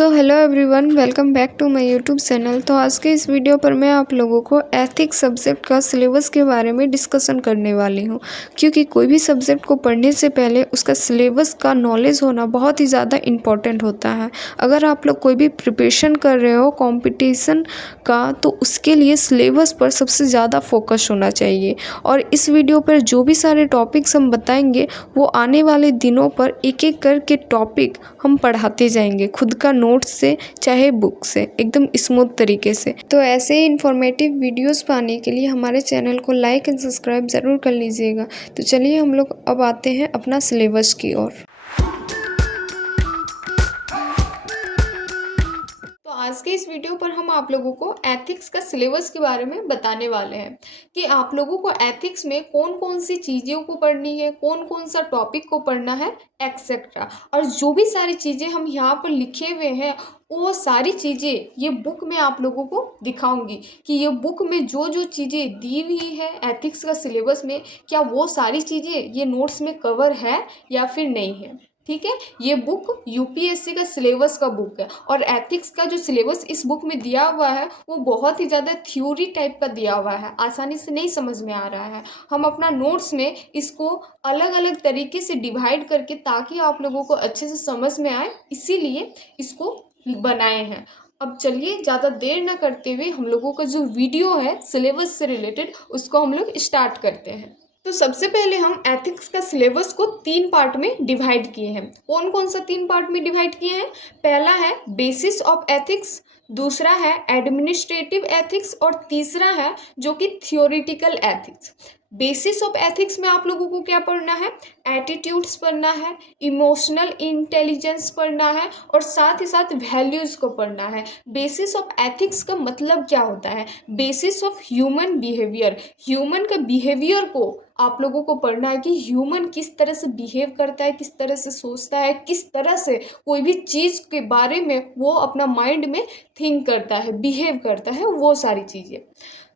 So hello everyone, welcome back to my YouTube channel. तो आज के इस वीडियो पर मैं आप लोगों को एथिक्स सब्जेक्ट का सिलेबस के बारे में डिस्कशन करने वाली हूँ, क्योंकि कोई भी सब्जेक्ट को पढ़ने से पहले उसका सिलेबस का नॉलेज होना बहुत ही ज़्यादा इम्पॉर्टेंट होता है। अगर आप लोग कोई भी प्रिपरेशन कर रहे हो कंपटीशन का, तो उसके लिए सिलेबस पर सबसे ज़्यादा फोकस होना चाहिए। और इस वीडियो पर जो भी सारे टॉपिक्स हम बताएंगे वो आने वाले दिनों पर एक एक करके टॉपिक हम पढ़ाते जाएंगे, खुद का नोट्स से चाहे बुक से, एकदम स्मूथ तरीके से। तो ऐसे ही इन्फॉर्मेटिव वीडियोस पाने के लिए हमारे चैनल को लाइक एंड सब्सक्राइब ज़रूर कर लीजिएगा। तो चलिए हम लोग अब आते हैं अपना सिलेबस की ओर। तो आज के इस वीडियो पर हम आप लोगों को एथिक्स का सिलेबस के बारे में बताने वाले हैं कि आप लोगों को एथिक्स में कौन कौन सी चीज़ों को पढ़नी है, कौन कौन सा टॉपिक को पढ़ना है, एक्सेट्रा। और जो भी सारी चीज़ें हम यहाँ पर लिखे हुए हैं वो सारी चीज़ें ये बुक में आप लोगों को दिखाऊंगी कि ये बुक में जो जो चीज़ें दी हुई है एथिक्स का सिलेबस में, क्या वो सारी चीज़ें ये नोट्स में कवर है या फिर नहीं है। ठीक है, ये बुक यूपीएससी का सिलेबस का बुक है और एथिक्स का जो सिलेबस इस बुक में दिया हुआ है वो बहुत ही ज़्यादा थ्योरी टाइप का दिया हुआ है, आसानी से नहीं समझ में आ रहा है। हम अपना नोट्स में इसको अलग अलग तरीके से डिवाइड करके ताकि आप लोगों को अच्छे से समझ में आए, इसीलिए इसको बनाए हैं। अब चलिए ज़्यादा देर ना करते हुए हम लोगों का जो वीडियो है सिलेबस से रिलेटेड उसको हम लोग स्टार्ट करते हैं। तो सबसे पहले हम एथिक्स का सिलेबस को 3 पार्ट में डिवाइड किए हैं। कौन कौन सा 3 पार्ट में डिवाइड किए हैं? पहला है बेसिस ऑफ एथिक्स, दूसरा है एडमिनिस्ट्रेटिव एथिक्स और तीसरा है जो कि theoretical ethics. Basis of ethics में आप लोगों को क्या पढ़ना है? एटीट्यूड्स पढ़ना है, इमोशनल इंटेलिजेंस पढ़ना है और साथ ही साथ वैल्यूज़ को पढ़ना है। बेसिस ऑफ एथिक्स का मतलब क्या होता है? Basis of human behaviour, human का बिहेवियर को आप लोगों को पढ़ना है कि ह्यूमन किस तरह से बिहेव करता है, किस तरह से सोचता है, किस तरह से कोई भी चीज़ के बारे में वो अपना माइंड में थिंक करता है, बिहेव करता है, वो सारी चीज़ें।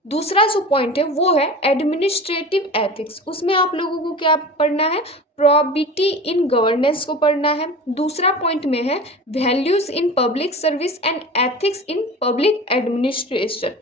दूसरा जो पॉइंट है वो है एडमिनिस्ट्रेटिव एथिक्स। उसमें आप लोगों को क्या पढ़ना है? प्रोबिटी इन गवर्नेंस को पढ़ना है। दूसरा पॉइंट में है values in public service and ethics in public administration.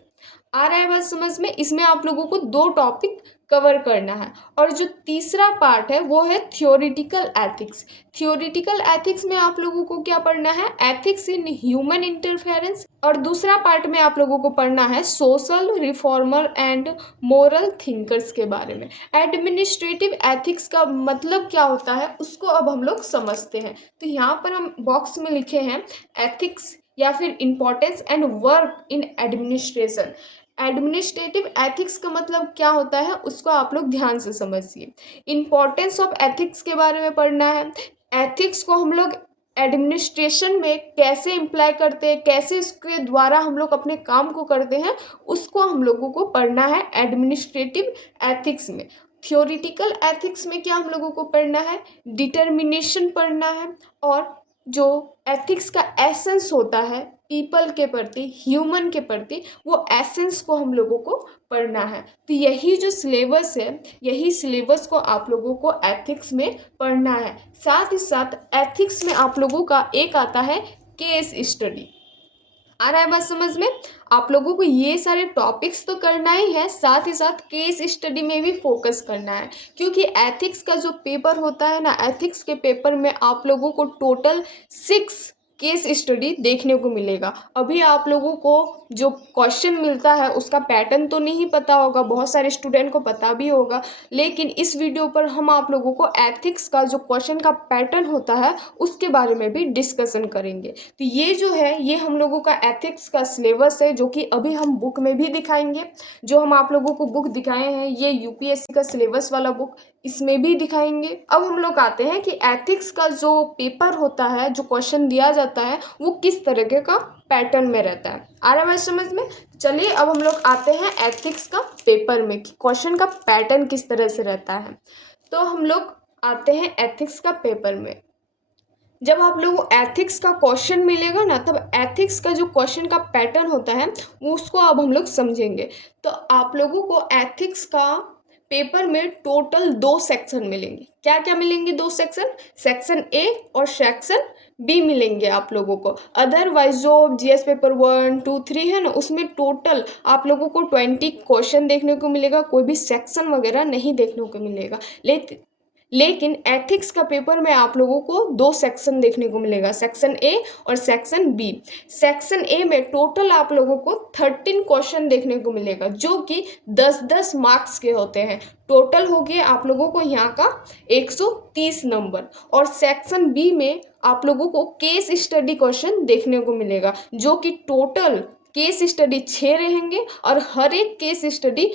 आ रहा है बात समझ में? इसमें आप लोगों को 2 टॉपिक कवर करना है। और जो तीसरा पार्ट है वो है थ्योरेटिकल एथिक्स। थ्योरेटिकल एथिक्स में आप लोगों को क्या पढ़ना है? Ethics in human interference. और दूसरा पार्ट में आप लोगों को पढ़ना है social reformer and moral thinkers के बारे में। एडमिनिस्ट्रेटिव एथिक्स का मतलब क्या होता है उसको अब हम लोग समझते हैं। तो यहाँ पर हम बॉक्स में लिखे हैं एथिक्स या फिर importance and work in administration. Administrative ethics का मतलब क्या होता है उसको आप लोग ध्यान से समझिए। इम्पोर्टेंस ऑफ एथिक्स के बारे में पढ़ना है। एथिक्स को हम लोग एडमिनिस्ट्रेशन में कैसे इम्प्लाई करते हैं, कैसे इसके द्वारा हम लोग अपने काम को करते हैं, उसको हम लोगों को पढ़ना है एडमिनिस्ट्रेटिव एथिक्स में। थ्योरेटिकल एथिक्स में क्या हम लोगों को पढ़ना है? डिटर्मिनेशन पढ़ना है और जो एथिक्स का एसेंस होता है पीपल के प्रति, ह्यूमन के प्रति, वो एसेंस को हम लोगों को पढ़ना है। तो यही जो सिलेबस है, यही सिलेबस को आप लोगों को एथिक्स में पढ़ना है। साथ ही साथ एथिक्स में आप लोगों का एक आता है केस स्टडी। आ रहा है बात समझ में? आप लोगों को ये सारे टॉपिक्स तो करना ही है, साथ ही साथ केस स्टडी में भी फोकस करना है, क्योंकि एथिक्स का जो पेपर होता है ना, एथिक्स के पेपर में आप लोगों को टोटल 6 केस स्टडी देखने को मिलेगा। अभी आप लोगों को जो क्वेश्चन मिलता है उसका पैटर्न तो नहीं पता होगा, बहुत सारे स्टूडेंट को पता भी होगा, लेकिन इस वीडियो पर हम आप लोगों को एथिक्स का जो क्वेश्चन का पैटर्न होता है उसके बारे में भी डिस्कशन करेंगे। तो ये जो है ये हम लोगों का एथिक्स का सिलेबस है, जो कि अभी हम बुक में भी दिखाएंगे। जो हम आप लोगों को बुक दिखाए हैं ये यूपीएससी का सिलेबस वाला बुक, इसमें भी दिखाएंगे। अब हम लोग आते हैं कि एथिक्स का जो पेपर होता है, जो क्वेश्चन दिया जाता है, वो किस तरीके का पैटर्न में रहता है। आ रहा है समझ में? चलिए अब हम लोग आते हैं एथिक्स का पेपर में कि क्वेश्चन का पैटर्न किस तरह से रहता है। तो हम लोग आते हैं एथिक्स का पेपर में। जब आप लोगों को एथिक्स का क्वेश्चन मिलेगा ना, तब एथिक्स का जो क्वेश्चन का पैटर्न होता है वो उसको अब हम लोग समझेंगे। तो आप लोगों को एथिक्स का पेपर में टोटल 2 सेक्शन मिलेंगे। क्या क्या मिलेंगे? 2 सेक्शन, सेक्शन ए और सेक्शन बी मिलेंगे आप लोगों को। अदरवाइज जो जीएस पेपर 1, 2, 3 है ना, उसमें टोटल आप लोगों को 20 क्वेश्चन देखने को मिलेगा, कोई भी सेक्शन वगैरह नहीं देखने को मिलेगा। लेकिन एथिक्स का पेपर में आप लोगों को 2 सेक्शन देखने को मिलेगा, सेक्शन ए और सेक्शन बी। सेक्शन ए में टोटल आप लोगों को 13 क्वेश्चन देखने को मिलेगा, जो कि 10-10 मार्क्स के होते हैं। टोटल हो गया आप लोगों को यहाँ का 130 नंबर। और सेक्शन बी में आप लोगों को केस स्टडी क्वेश्चन देखने को मिलेगा, जो कि टोटल केस स्टडी 6 रहेंगे और हर एक केस स्टडी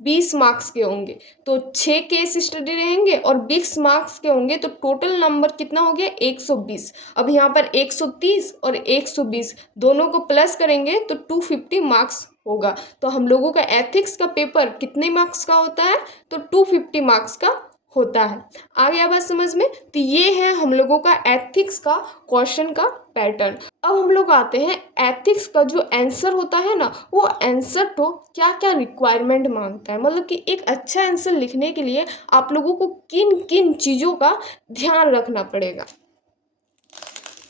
20 मार्क्स के होंगे। तो 6 केस स्टडी रहेंगे और 20 मार्क्स के होंगे, तो टोटल नंबर कितना हो गया? 120। अब यहाँ पर 130 और 120 दोनों को प्लस करेंगे तो 250 मार्क्स होगा। तो हम लोगों का एथिक्स का पेपर कितने मार्क्स का होता है? तो 250 मार्क्स का होता है। आ गया बात समझ में? तो ये है हम लोगों का एथिक्स का क्वेश्चन का पैटर्न। अब हम लोग आते हैं एथिक्स का जो आंसर होता है ना, वो आंसर तो क्या क्या रिक्वायरमेंट मांगता है, मतलब कि एक अच्छा आंसर लिखने के लिए आप लोगों को किन किन चीज़ों का ध्यान रखना पड़ेगा।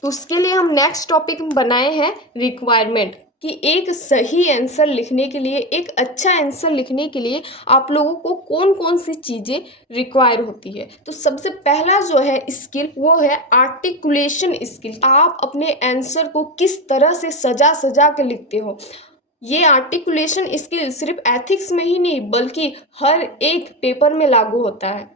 तो उसके लिए हम नेक्स्ट टॉपिक बनाए हैं रिक्वायरमेंट, कि एक सही आंसर लिखने के लिए, एक अच्छा आंसर लिखने के लिए आप लोगों को कौन कौन सी चीज़ें रिक्वायर होती है। तो सबसे पहला जो है स्किल, वो है आर्टिकुलेशन स्किल। आप अपने आंसर को किस तरह से सजा सजा के लिखते हो। ये आर्टिकुलेशन स्किल सिर्फ एथिक्स में ही नहीं बल्कि हर एक पेपर में लागू होता है।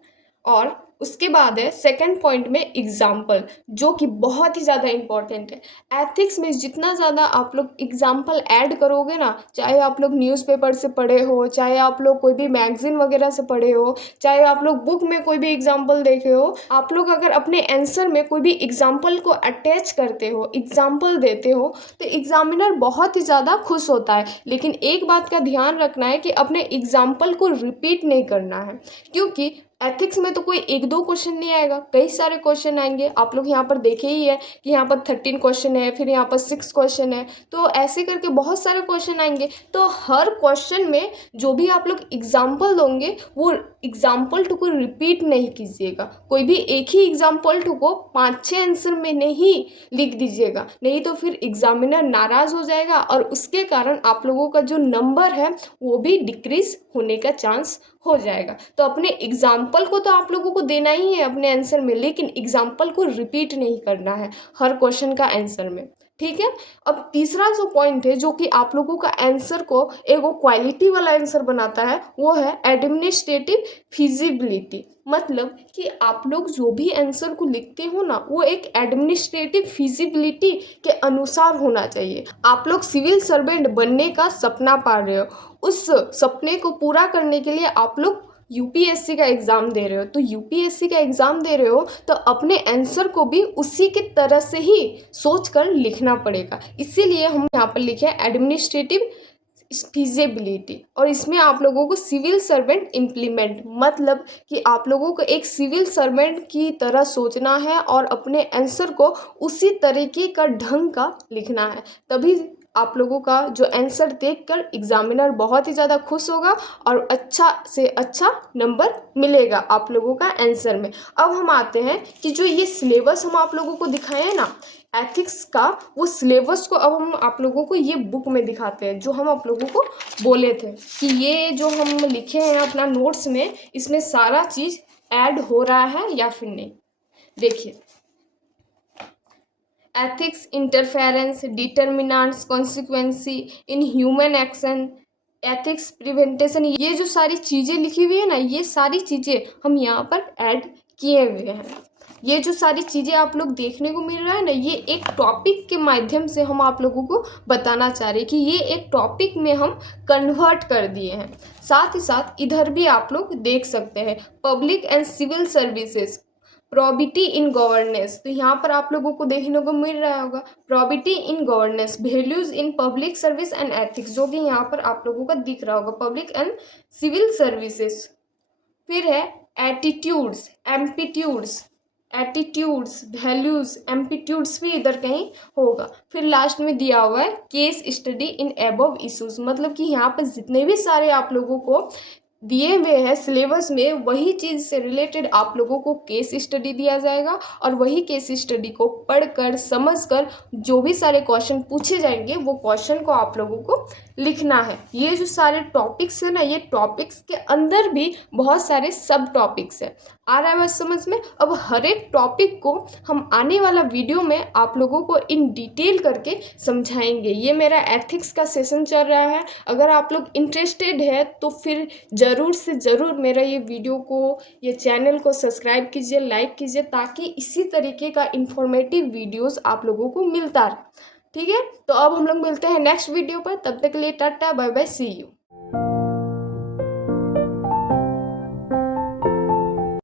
और उसके बाद है सेकंड पॉइंट में एग्जाम्पल, जो कि बहुत ही ज़्यादा इम्पॉर्टेंट है। एथिक्स में जितना ज़्यादा आप लोग एग्जाम्पल ऐड करोगे ना, चाहे आप लोग न्यूज़पेपर से पढ़े हो, चाहे आप लोग कोई भी मैगजीन वगैरह से पढ़े हो, चाहे आप लोग बुक में कोई भी एग्जाम्पल देखे हो, आप लोग अगर अपने आंसर में कोई भी एग्जाम्पल को अटैच करते हो, एग्जाम्पल देते हो, तो एग्जामिनर बहुत ही ज़्यादा खुश होता है। लेकिन एक बात का ध्यान रखना है कि अपने एग्जाम्पल को रिपीट नहीं करना है, क्योंकि एथिक्स में तो कोई 1-2 क्वेश्चन नहीं आएगा, कई सारे क्वेश्चन आएंगे। आप लोग यहाँ पर देखे ही है कि यहाँ पर 13 क्वेश्चन है, फिर यहाँ पर 6 क्वेश्चन है, तो ऐसे करके बहुत सारे क्वेश्चन आएंगे। तो हर क्वेश्चन में जो भी आप लोग एग्जाम्पल दोगे, वो एग्जाम्पल टू को रिपीट नहीं कीजिएगा। कोई भी एक ही एग्जाम्पल टू को 5-6 आंसर में नहीं लिख दीजिएगा, नहीं तो फिर एग्जामिनर नाराज़ हो जाएगा और उसके कारण आप लोगों का जो नंबर है वो भी डिक्रीज होने का चांस हो जाएगा। तो अपने एग्जाम्पल को तो आप लोगों को देना ही है अपने आंसर में, लेकिन एग्जाम्पल को रिपीट नहीं करना है हर क्वेश्चन का आंसर में, ठीक है। अब तीसरा जो पॉइंट है, जो कि आप लोगों का आंसर को एक क्वालिटी वाला आंसर बनाता है, वो है एडमिनिस्ट्रेटिव फिजिबिलिटी। मतलब कि आप लोग जो भी आंसर को लिखते हो ना, वो एक एडमिनिस्ट्रेटिव फिजिबिलिटी के अनुसार होना चाहिए। आप लोग सिविल सर्वेंट बनने का सपना पा रहे हो, उस सपने को पूरा करने के लिए आप लोग यूपीएससी का एग्ज़ाम दे रहे हो। तो यूपीएससी का एग्ज़ाम दे रहे हो तो अपने आंसर को भी उसी की तरह से ही सोच कर लिखना पड़ेगा। इसीलिए हम यहाँ पर लिखे हैं एडमिनिस्ट्रेटिव फिजिबिलिटी, और इसमें आप लोगों को सिविल सर्वेंट इम्प्लीमेंट, मतलब कि आप लोगों को एक सिविल सर्वेंट की तरह सोचना है और अपने आंसर को उसी तरीके का ढंग का लिखना है। तभी आप लोगों का जो आंसर देखकर एग्जामिनर बहुत ही ज़्यादा खुश होगा और अच्छा से अच्छा नंबर मिलेगा आप लोगों का आंसर में। अब हम आते हैं कि जो ये सिलेबस हम आप लोगों को दिखाए हैं ना एथिक्स का, वो सिलेबस को अब हम आप लोगों को ये बुक में दिखाते हैं, जो हम आप लोगों को बोले थे कि ये जो हम लिखे हैं अपना नोट्स में, इसमें सारा चीज़ ऐड हो रहा है या फिर नहीं। देखिए, ethics, interference, determinants, consequences in human action, ethics, prevention, ये जो सारी चीज़ें लिखी हुई है ना, ये सारी चीज़ें हम यहाँ पर ऐड किए हुए हैं। ये जो सारी चीज़ें आप लोग देखने को मिल रहा है ना, ये एक टॉपिक के माध्यम से हम आप लोगों को बताना चाह रहे हैं कि ये एक टॉपिक में हम कन्वर्ट कर दिए हैं। साथ ही साथ इधर भी आप लोग देख सकते हैं public and civil services, probity in governance, तो यहाँ पर आप लोगों को देखने को मिल रहा होगा probity in governance, values in public service and ethics, जो कि यहाँ पर आप लोगों का दिख रहा होगा पब्लिक एंड सिविल सर्विसेज। फिर है attitudes, aptitudes, attitudes, values, aptitudes भी इधर कहीं होगा। फिर लास्ट में दिया हुआ है case study in above issues, मतलब कि यहाँ पर जितने भी सारे आप लोगों को दिए हुए हैं सिलेबस में वही चीज़ से रिलेटेड आप लोगों को केस स्टडी दिया जाएगा और वही केस स्टडी को पढ़कर समझकर जो भी सारे क्वेश्चन पूछे जाएंगे वो क्वेश्चन को आप लोगों को लिखना है। ये जो सारे टॉपिक्स है ना, ये टॉपिक्स के अंदर भी बहुत सारे सब टॉपिक्स है। आ रहा है बात समझ में? अब हर एक टॉपिक को हम आने वाला वीडियो में आप लोगों को इन डिटेल करके समझाएंगे। ये मेरा एथिक्स का सेशन चल रहा है। अगर आप लोग इंटरेस्टेड है तो फिर ज़रूर से ज़रूर मेरा ये वीडियो को, ये चैनल को सब्सक्राइब कीजिए, लाइक कीजिए, ताकि इसी तरीके का इंफॉर्मेटिव वीडियोस आप लोगों को मिलता रहे। ठीक है, तो अब हम लोग मिलते हैं नेक्स्ट वीडियो पर। तब तक के लिए tata bye bye, see you.